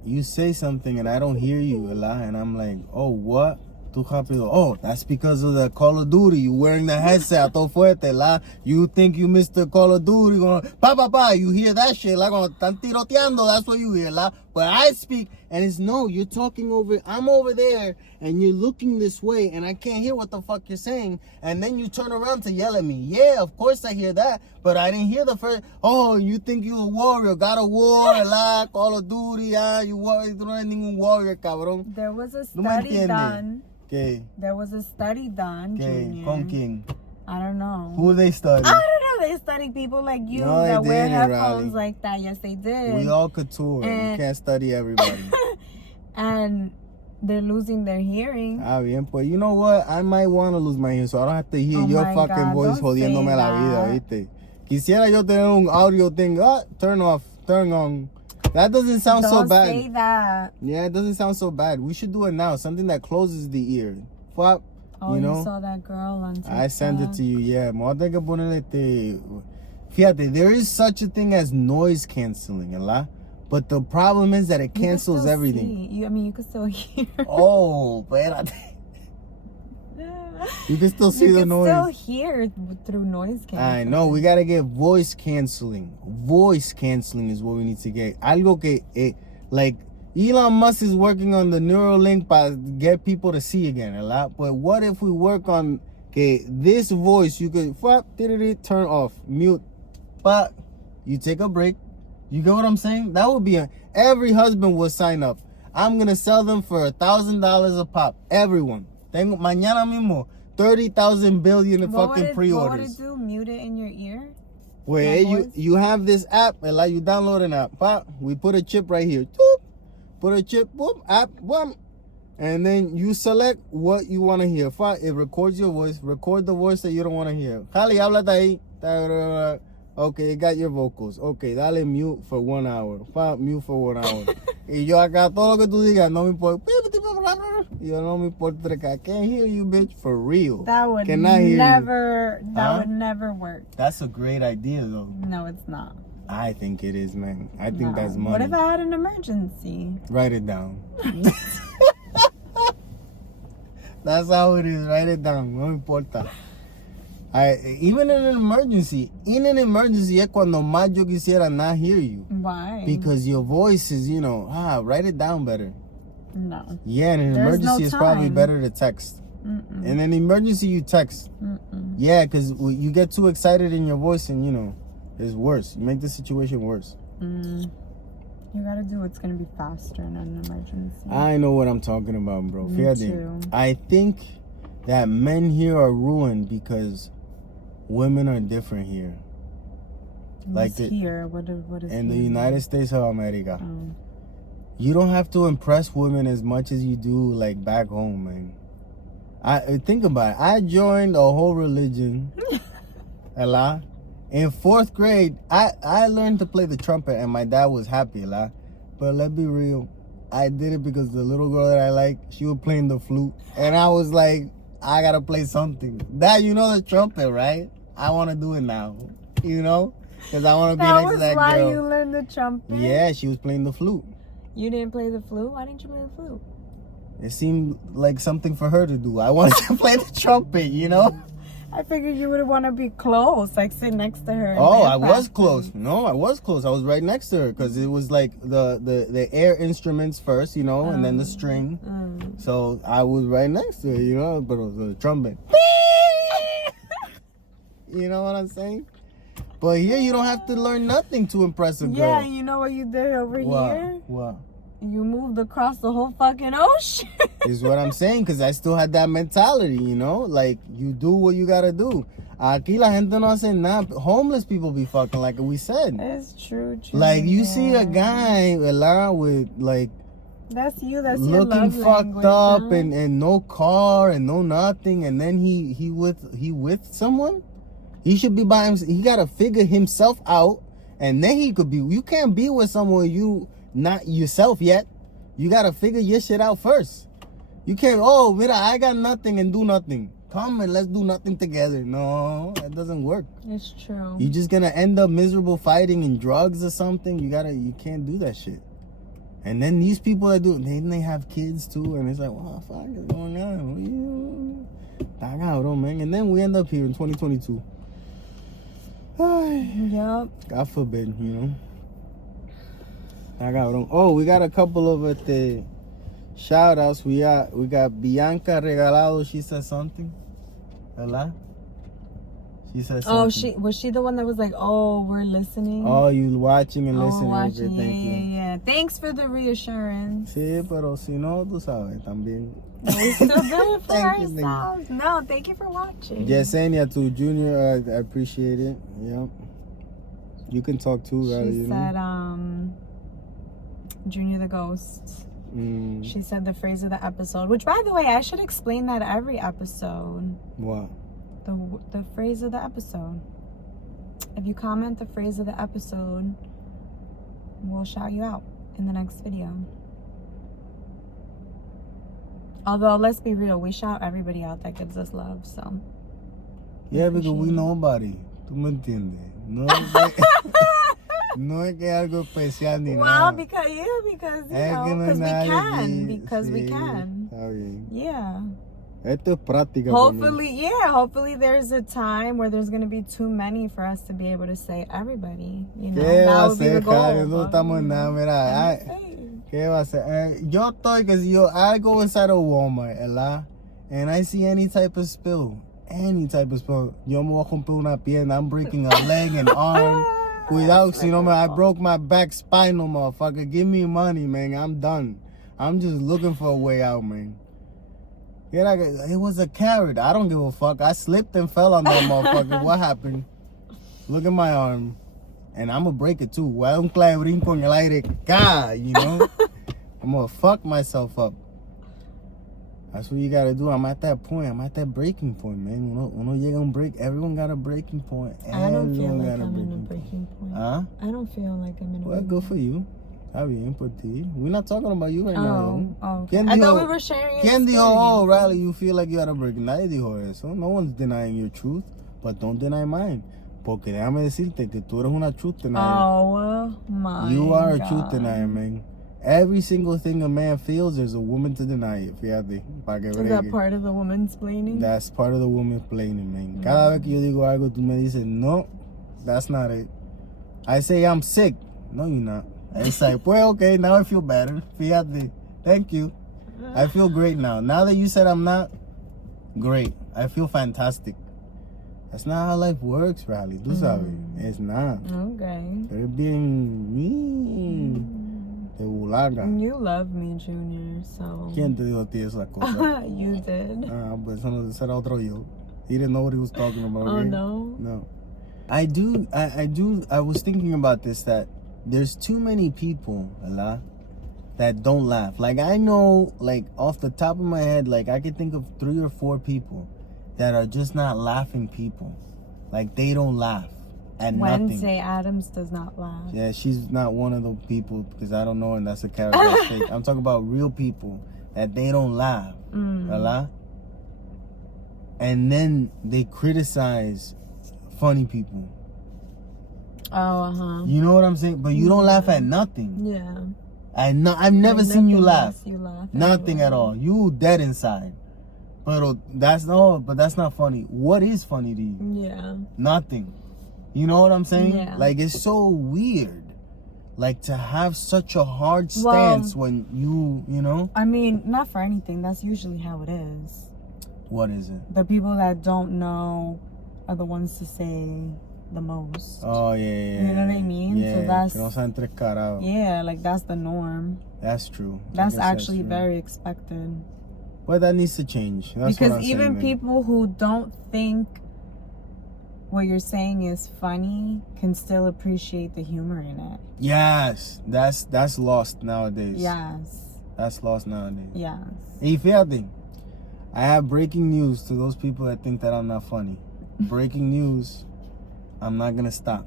you say something and I don't hear you, ¿verdad? And I'm like, oh, what? Tú rápido. Oh, that's because of the Call of Duty. You wearing the headset, todo fuerte, la. You think you missed the Call of Duty, going, pa. You hear that shit, like, cuando están tiroteando, that's what you hear, la. But I speak, and it's no, you're talking over, I'm over there, and you're looking this way, and I can't hear what the fuck you're saying, and then you turn around to yell at me. Yeah, of course I hear that, but I didn't hear the first, oh, you think you a warrior, got a war, la, Call of Duty, you warrior, tú no eres ningún warrior, cabrón. There was a study done. ¿Qué? There was a study done, Junior. ¿Con quién? I don't know. Who they study? I don't know. They studied people like you No, that wear didn't, headphones Riley. like that. Yes, they did. We all couture. You can't study everybody. And they're losing their hearing. Ah, bien, pues you know what? I might want to lose my hearing, so I don't have to hear Oh your my fucking God, voice don't jodiéndome say la vida, that. ¿viste? Quisiera yo tener un audio thing. Turn off, turn on. That doesn't sound so bad. Don't say that. Yeah, it doesn't sound so bad. We should do it now. Something that closes the ear. Fuck. Oh, you know? you saw that girl on TikTok. I sent it to you, yeah. Me voy a tener que ponerle Fíjate, there is such a thing as noise canceling, ¿verdad? But the problem is that it cancels everything. I mean, you can still hear. Oh, espérate. You can still see the noise. You can still hear through noise canceling. I know. We gotta get voice canceling. Voice canceling is what we need to get. Algo que, like, Elon Musk is working on the Neuralink to get people to see again a lot. But what if we work on this voice? You could turn off, mute, but you take a break. You get what I'm saying? That would be every husband would sign up. I'm gonna sell them for $1,000 a pop. Everyone. Tengo mañana mismo 30,000 billion fucking pre-orders. What would it do? Mute it in your ear? Where you have this app, you download an app. Pop, we put a chip right here. Boop. Put a chip, boom, app, boom. And then you select what you want to hear. It records your voice. Record the voice that you don't want to hear. Jali, háblate ahí. Okay, it got your vocals. Okay, dale mute for 1 hour. Mute for 1 hour. Y yo acá, todo lo que tú digas, no me importa. Yo no me importa. I can't hear you, bitch, for real. That would never work. That's a great idea, though. No, it's not. I think it is, man. I think that's money. What if I had an emergency? Write it down. That's how it is. Write it down. No importa. Even in an emergency es cuando más yo quisiera not hear you. Why? Because your voice is, write it down better. No. Yeah, in an emergency it's probably better to text. In an emergency you text. Yeah, because you get too excited in your voice and, it's worse. You make the situation worse. You gotta do what's gonna be faster in an emergency. I know what I'm talking about, bro. Me too. I think that men here are ruined because women are different here. What is in the United States of America. Oh. You don't have to impress women as much as you do like back home, man. I think about it. I joined a whole religion. A lot. In 4th grade, I learned to play the trumpet and my dad was happy a lot. But let's be real. I did it because the little girl that I like, she was playing the flute. And I was like, I gotta play something. Dad, you know the trumpet, right? I want to do it now. Because I want to be next to that girl. That was why you learned the trumpet? Yeah, she was playing the flute. You didn't play the flute? Why didn't you play the flute? It seemed like something for her to do. I wanted to play the trumpet, I figured you would want to be close, like sit next to her. Oh, I was close. No, I was close. I was right next to her because it was like the air instruments first, and then the string. So I was right next to her, but it was a trumpet. You know what I'm saying? But here you don't have to learn nothing to impress a girl. Yeah, you know what you did over here? What? You moved across the whole fucking ocean. Is what I'm saying, because I still had that mentality, like you do what you gotta do. Aquí la gente no hace nada. Homeless people be fucking, like we said. It's true. Like you see a guy, with like. That's you. That's looking your love fucked language, up huh? and no car and no nothing, and then he with someone. He should be by himself. He gotta figure himself out, and then he could be. You can't be with someone you not yourself yet. You gotta figure your shit out first. You can't. Oh, mira, I got nothing and do nothing. Come and let's do nothing together. No, that doesn't work. It's true. You're just gonna end up miserable fighting in drugs or something. You can't do that shit. And then these people that do, they have kids too, and it's like, what the fuck is going on? Man. And then we end up here in 2022. Yep. God forbid, you know. Oh, we got a couple of shout outs. We got Bianca Regalado. She said something. Hello? She said something. Oh, was she the one that was like, oh, we're listening? Oh, you watching and listening. Watching. Okay, thank you. Yeah. Thanks for the reassurance. Sí, pero si no, tú sabes, también. We still do it for Thank you. ourselves. No, thank you for watching. Yesenia to Junior, I appreciate it. Yep. You can talk too, right? She said, Junior the Ghost. She said the phrase of the episode, which, by the way, I should explain that every episode. What? The phrase of the episode. If you comment the phrase of the episode, we'll shout you out in the next video. Although, let's be real, we shout everybody out that gives us love, so. Yeah, because we nobody. ¿Tú me entiendes? No, no es que algo especial ni nada. Well, because we can. Está bien. Yeah. Esto es práctica. Hopefully there's a time where there's going to be too many for us to be able to say everybody. You know, that would be the goal. No estamos en nada, mira. ¿Qué va a ser? I go inside a Walmart, ¿verdad? And I see any type of spill. Yo me voy a romper una pierna. I'm breaking a leg and arm. Cuidado, si no, I broke my back spinal, motherfucker. Give me money, man. I'm done. I'm just looking for a way out, man. Yeah, it was a carrot. I don't give a fuck. I slipped and fell on that motherfucker. What happened? Look at my arm. And I'm going to break it too. Un brinco en el aire. God, you know? I'm going to fuck myself up. That's what you got to do. I'm at that point. I'm at that breaking point, man. Uno llega a un break. Everyone got a breaking point. I don't feel like I'm in a breaking point. Huh? I don't feel like I'm in a breaking point. Well, good for you. Está bien por ti. We're not talking about you right now. Okay. I thought we were sharing. ¿Quién dijo, Riley, you feel like you had a break? Nadie dijo eso. No one's denying your truth, but don't deny mine. Porque déjame decirte que tú eres una truth denier. Oh my You are God. a truth denier, man. Every single thing a man feels, there's a woman to deny it. Fíjate. Is that part of the woman's splaining? That's part of the woman's splaining, man. Cada vez que yo digo algo, tú me dices, no, that's not it. I say I'm sick. No, you're not. It's like, well, okay, now I feel better. Fíjate. Thank you. I feel great now. Now that you said I'm not, great. I feel fantastic. That's not how life works, Riley. Tú sabes. It's not. Okay. They're being mean. Te bulaga. You love me, Junior, so. ¿Quién te dijo a ti esa cosa? You did. Pues eso no será otro yo. He didn't know what he was talking about. Oh, okay? no? No. I was thinking about this, that there's too many people, Allah, that don't laugh. Like, I know, like, off the top of my head, like, I could think of 3 or 4 people that are just not laughing people. Like, they don't laugh at nothing. Wednesday Adams does not laugh. Yeah, she's not one of the people, because I don't know, and that's a character mistake. I'm talking about real people that they don't laugh, Allah. And then they criticize funny people. Oh, You know what I'm saying? But you don't laugh at nothing. Yeah. I've never seen you laugh. You laugh Nothing at all. You dead inside. But that's not funny. What is funny to you? Yeah. Nothing. You know what I'm saying? Yeah. Like, it's so weird. Like, to have such a hard stance when you know? I mean, not for anything. That's usually how it is. What is it? The people that don't know are the ones to say the most. Oh, yeah. You know what I mean? Yeah, so that's, que no sean tres carados. yeah, like, that's the norm. That's true. That's actually true. very expected. But that needs to change. That's because what I'm even saying, people who don't think what you're saying is funny can still appreciate the humor in it. Yes, that's lost nowadays. Yes. That's lost nowadays. Yes. Y fíjate, I have breaking news to those people that think that I'm not funny. Breaking news, I'm not gonna stop.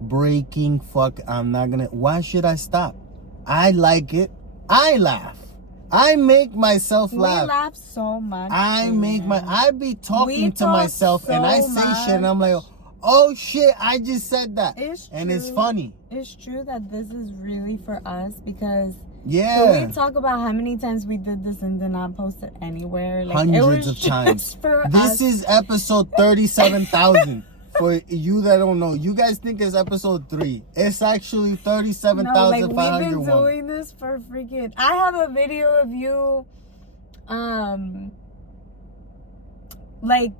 I'm not gonna. Why should I stop? I like it. I laugh. I make myself laugh. We laugh so much. I be talking to myself and I say shit and I'm like, Oh shit, I just said that. It's and true. It's funny. It's true that this is really for us because Yeah. can we talk about how many times we did this and did not post it anywhere? Like, Hundreds it of was times. For this us. is episode 37,000. For you that don't know, you guys think it's episode 3. It's actually 37,501. We've been doing this for freaking. I have a video of you, like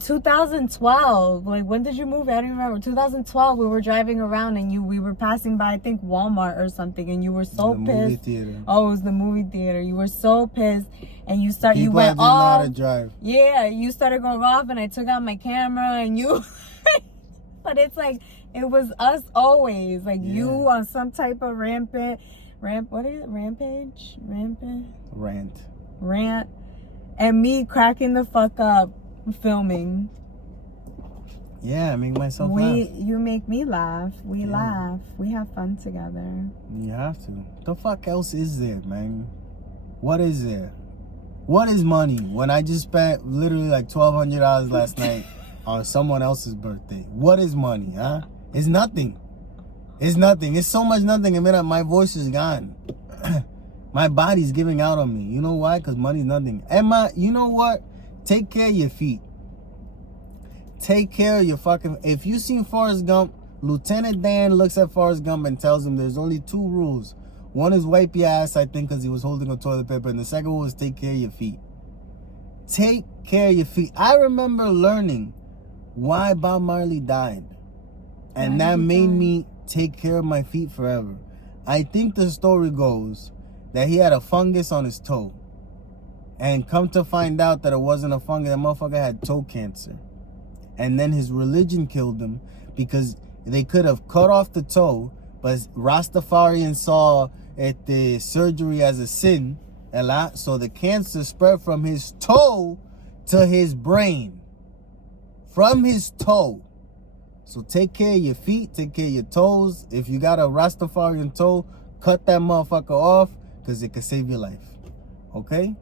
2012. Like, when did you move? I don't remember. 2012. We were driving around and we were passing by, I think, Walmart or something, and you were so pissed. Movie theater. Oh, it was the movie theater. You were so pissed, and you went know off. how to drive. Yeah, you started going off, and I took out my camera, and you. But it's like it was us always. Like, you on some type of rampage, rant, and me cracking the fuck up filming. Yeah, I make myself laugh. You make me laugh. We laugh. We have fun together. You have to. The fuck else is there, man? What is there? What is money when I just spent literally like $1,200 last night on someone else's birthday? What is money, huh? It's nothing. It's nothing. It's so much nothing. I mean, my voice is gone. My body's giving out on me. You know why? Because money's nothing. Emma, you know what? Take care of your feet. Take care of your fucking... If you seen Forrest Gump, Lieutenant Dan looks at Forrest Gump and tells him there's only 2 rules. One is wipe your ass, I think, because he was holding a toilet paper. And the second one was take care of your feet. Take care of your feet. I remember learning why Bob Marley died. And that made me take care of my feet forever. I think the story goes that he had a fungus on his toe. And come to find out that it wasn't a fungus. That motherfucker had toe cancer. And then his religion killed him because they could have cut off the toe, but Rastafarian saw the surgery as a sin, so the cancer spread from his toe to his brain. From his toe. So take care of your feet, take care of your toes. If you got a Rastafarian toe, cut that motherfucker off because it could save your life. Okay?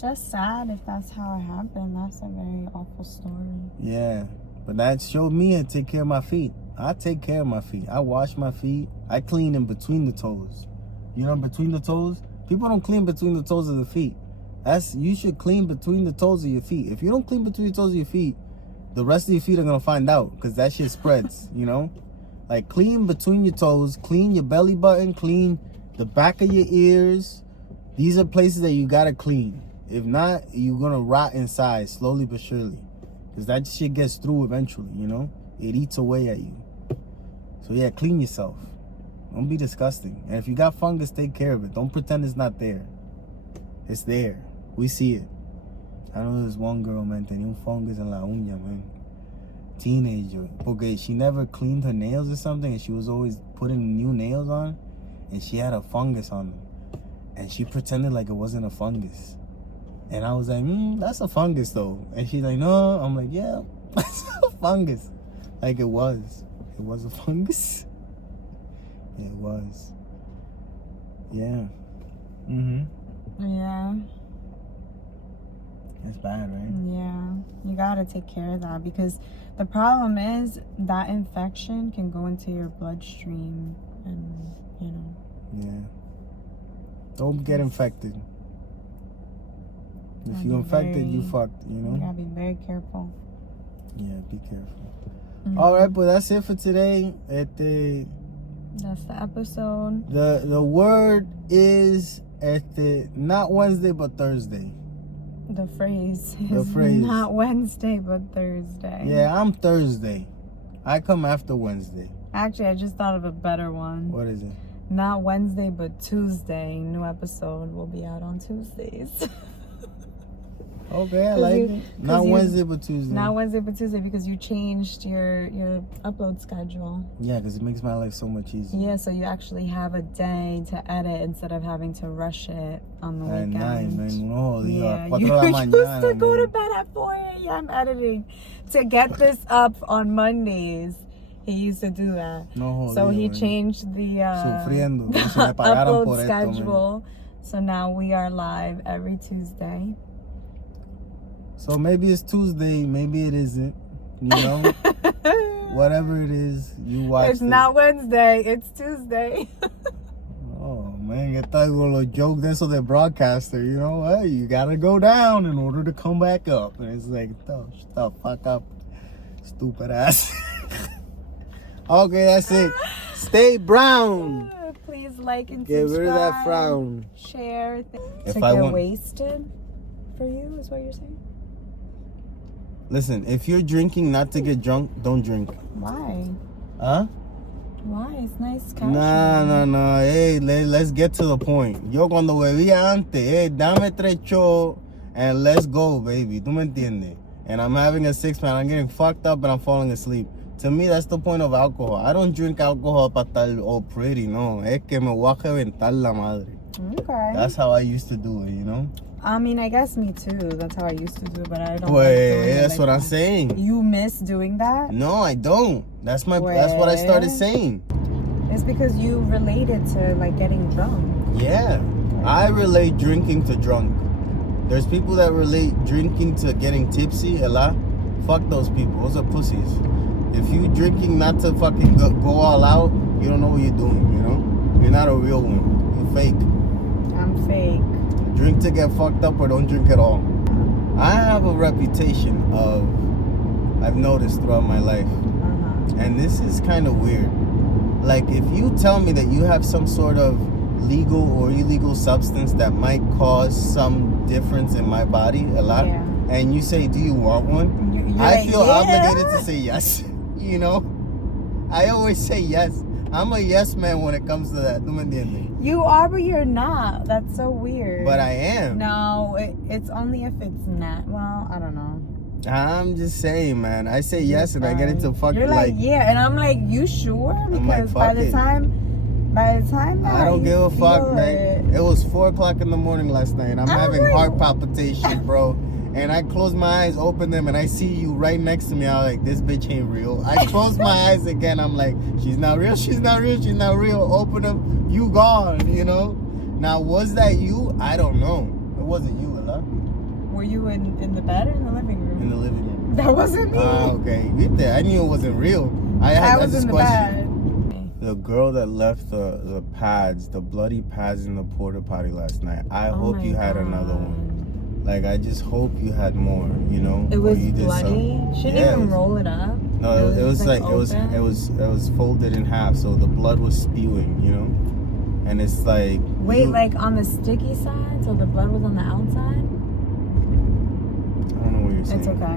That's sad if that's how it happened. That's a very awful story. Yeah, but that showed me how to take care of my feet. I take care of my feet. I wash my feet. I clean in between the toes. You know, between the toes? People don't clean between the toes of the feet. You should clean between the toes of your feet. If you don't clean between the toes of your feet, the rest of your feet are going to find out because that shit spreads, you know? Like, clean between your toes, clean your belly button, clean the back of your ears. These are places that you got to clean. If not, you're going to rot inside slowly but surely. Because that shit gets through eventually, you know? It eats away at you. So, yeah, clean yourself. Don't be disgusting. And if you got fungus, take care of it. Don't pretend it's not there. It's there. We see it. I know this one girl, man, tenía un fungus en la uña, man. Teenager. Porque she never cleaned her nails or something, and she was always putting new nails on, and she had a fungus on them. And she pretended like it wasn't a fungus. And I was like, that's a fungus, though. And she's like, no. I'm like, yeah, that's a fungus. Like, it was. It was a fungus. Yeah, it was. Yeah. Yeah. It's bad, right? Yeah. You gotta take care of that because the problem is that infection can go into your bloodstream and, you know. Yeah. Don't get infected. If you're infected, you fucked, you know? You gotta be very careful. Yeah, be careful. All right, but that's it for today. That's the episode. The word is not Wednesday, but Thursday. The phrase is not Wednesday, but Thursday. Yeah, I'm Thursday. I come after Wednesday. Actually, I just thought of a better one. What is it? Not Wednesday, but Tuesday. New episode will be out on Tuesdays. Okay, I like it. Not Wednesday, but Tuesday. Not Wednesday, but Tuesday because you changed your upload schedule. Yeah, because it makes my life so much easier. Yeah, so you actually have a day to edit instead of having to rush it on the weekend. At 9, man. No, yeah, you used to go to bed at 4 a.m. editing to get this up on Mondays. He used to do that. So he changed the upload schedule. So now we are live every Tuesday. So maybe it's Tuesday, maybe it isn't. you know? Whatever it is, you watch It's not Wednesday, it's Tuesday. Oh, man, you thought we were a joke de eso de broadcaster, you know what? You gotta go down in order to come back up. And it's like, oh, shut the fuck up, stupid ass. Okay, that's it. Stay brown. Please like and Get subscribe. rid of that frown. Share. If To I get want- wasted for you is what you're saying? Listen, if you're drinking not to get drunk, don't drink. Why? Huh? Why? It's nice. No. Hey, let's get to the point. Yo cuando bebía antes, hey, dame 3 shots and let's go, baby. ¿Tú me entiendes? And I'm having a 6-pack. I'm getting fucked up and I'm falling asleep. To me, that's the point of alcohol. I don't drink alcohol para estar all pretty, no. Es que me voy a reventar la madre. Okay. That's how I used to do it, you know? I mean, I guess me too. That's how I used to do it, but I don't. Well, like doing it that's like what I'm that. saying. You miss doing that? No, I don't. That's what I started saying. It's because you related to like getting drunk. Yeah. I relate drinking to drunk. There's people that relate drinking to getting tipsy a lot. Fuck those people. Those are pussies. If you drinking not to fucking go all out, you don't know what you're doing, you know? You're not a real one. You're fake. I'm fake. Drink to get fucked up or don't drink at all. I have a reputation of, I've noticed throughout my life, and this is kind of weird. Like, if you tell me that you have some sort of legal or illegal substance that might cause some difference in my body a lot, Yeah. and you say, do you want one? You're I like, feel yeah. obligated to say yes. You know? I always say yes. I'm a yes man when it comes to that. ¿Tú me entiendes? You are, but you're not. That's so weird. But I am. No, it's only if it's not. Well, I don't know. I'm just saying, man. I say yes and I get into fucking You're like, yeah, and I'm like, you sure? I'm like, Because by fuck the it. time that I don't you give a fuck, feel man. It was 4 o'clock in the morning last night and I'm having like- heart palpitation, bro. And I close my eyes, open them, and I see you right next to me. I'm like, this bitch ain't real. I close my eyes again. I'm like, she's not real, she's not real, she's not real. Open them, you gone, you know? Now, was that you? I don't know. It wasn't you, Ella. Were you in the bed or in the living room? In the living room. That wasn't me. Okay. I knew it wasn't real. I was just in the questioned. bed. The girl that left the pads, the bloody pads in the porta potty last night. I Oh hope my you had another God. one. Like, I just hope you had more, you know? It or was you did bloody. some- She didn't Yeah, even it was- roll it up. No, it was just, like open. it was folded in half, so the blood was spewing, you know? And it's like Wait, like on the sticky side, so the blood was on the outside? I don't know what you're saying. It's okay. I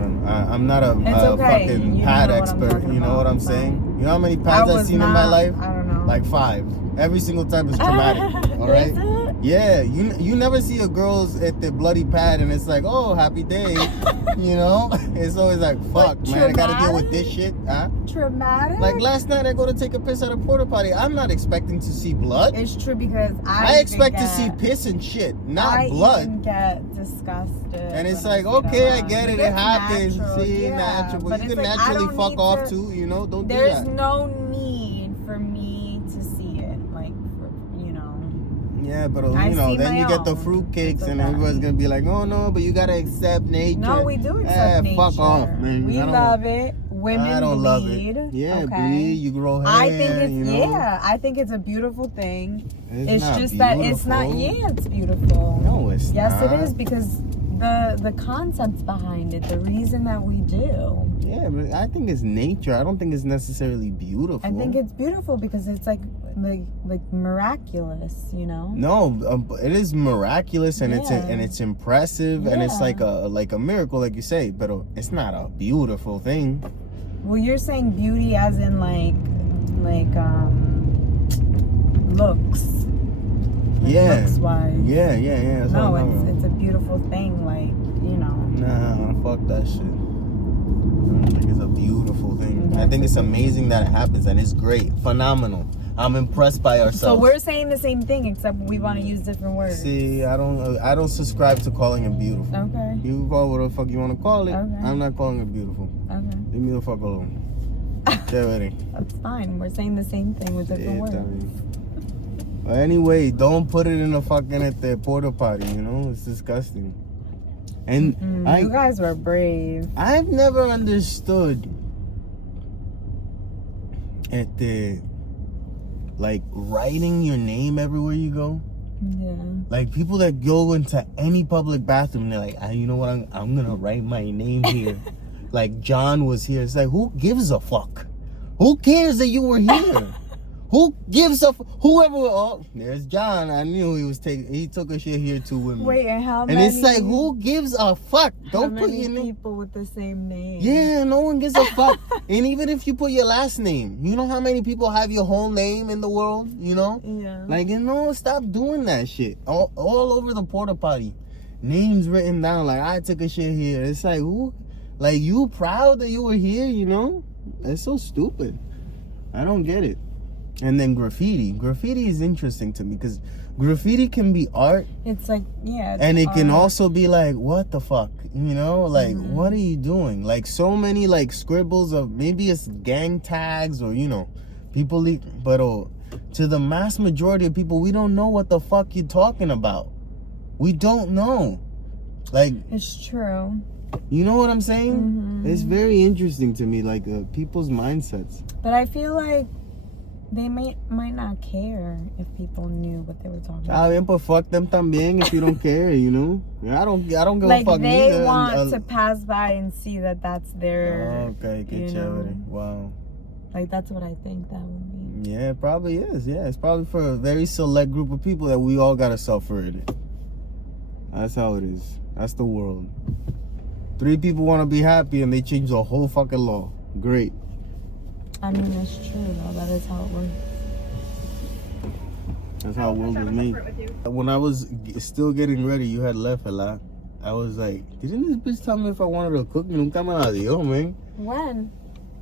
don't know. I'm not a It's okay. fucking You pad know what I'm expert. talking You know about. what I'm It's saying? fine. You know how many pads I've seen in my life? I don't know. Like 5. Every single time is traumatic. All right. Is it? Yeah, you never see a girl's at the bloody pad and it's like, oh, happy day. You know? It's always like, fuck, But man, I gotta deal with traumatic? this shit. Huh? Traumatic? Like last night I go to take a piss at a porta potty. I'm not expecting to see blood. It's true because I expect to see piss and shit, not I blood. even get disgusted. And it's when I like, see okay, I that. get it, It's it happens. natural, See, yeah. natural. But you it's can like, I naturally don't fuck need off to- too, you know? Don't do There's that. no need for me to see it, like, you know. Yeah, but I you know, see then my you get the own. fruit cakes It's and okay. everybody's gonna be like, oh no, but you gotta accept nature. No, we do accept nature. Fuck off, man. We I don't- love it. Women I don't love bleed. it. Yeah, okay? bleed, you grow hair, I think it's you know? I think it's a beautiful thing. It's not just that it's not. beautiful. Yeah, it's beautiful. No, it's yes, not. it is because the concepts behind it, the reason that we do. Yeah, but I think it's nature. I don't think it's necessarily beautiful. I think it's beautiful because it's like miraculous, you know. No, it is miraculous and Yeah. it's impressive and it's Yeah. like a miracle, like you say. But it's not a beautiful thing. Well, you're saying beauty as in like looks. Like Yeah. Looks wise. Yeah. That's No, what I'm talking it's a beautiful thing, like, you know. Nah, fuck that shit. I don't think it's a beautiful thing. I That's think it's okay. amazing that it happens and it's great, phenomenal. I'm impressed by ourselves. So we're saying the same thing, except we want to use different words. See, I don't subscribe to calling it beautiful. Okay. You can call it whatever the fuck you want to call it. Okay. I'm not calling it beautiful. Okay. Leave me the fuck alone. Chévere. That's fine. We're saying the same thing with different Yeah, words. también. Well, anyway, don't put it in a fucking at the porta potty, you know? It's disgusting. And you guys were brave. I've never understood like writing your name everywhere you go. Yeah. Like people that go into any public bathroom, and they're like, you know what? I'm gonna write my name here. Like John was here. It's like, who gives a fuck? Who cares that you were here? Who gives a whoever? Oh, there's John. I knew he took a shit here too with me. Wait, and how and many? It's like, who gives a fuck? Don't put your name. People with the same name. Yeah, no one gives a fuck. And even if you put your last name, you know how many people have your whole name in the world? You know? Yeah. Like, stop doing that shit. All over the porta potty, names written down. Like, I took a shit here. It's like, who? Like, you proud that you were here? You know? It's so stupid. I don't get it. And then graffiti. Graffiti is interesting to me because graffiti can be art. It's like, yeah. And it can also be like, what the fuck? You know? Like, what are you doing? Like, so many, like, scribbles of, maybe it's gang tags or, people, but to the mass majority of people, we don't know what the fuck you're talking about. We don't know. Like, it's true. You know what I'm saying? It's very interesting to me, like, people's mindsets. But I feel like they might not care if people knew what they were talking about. Bien, but fuck them también if you don't care, you know? I don't give a fuck neither. They want to pass by and see that that's their... Okay, que chévere. Wow. Like, that's what I think that would be. Yeah, it probably is. Yeah, it's probably for a very select group of people that we all gotta suffer in it. That's how it is. That's the world. 3 people want to be happy and they change the whole fucking law. Great. I mean, it's true though. That is how it works. That's how the world is made. When I was still getting ready, you had left a lot. I was like, didn't this bitch tell me if I wanted to cook? Nunca me la dio, man. When?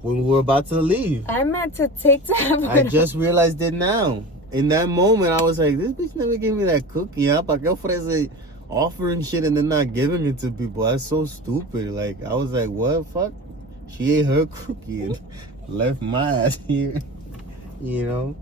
When we were about to leave. I meant to take time. I just realized it now. In that moment, I was like, this bitch never gave me that cookie. ¿Ah? ¿Para qué ofrece offering shit and then not giving it to people? That's so stupid. Like, I was like, what? Fuck? She ate her cookie and left my ass here. You know?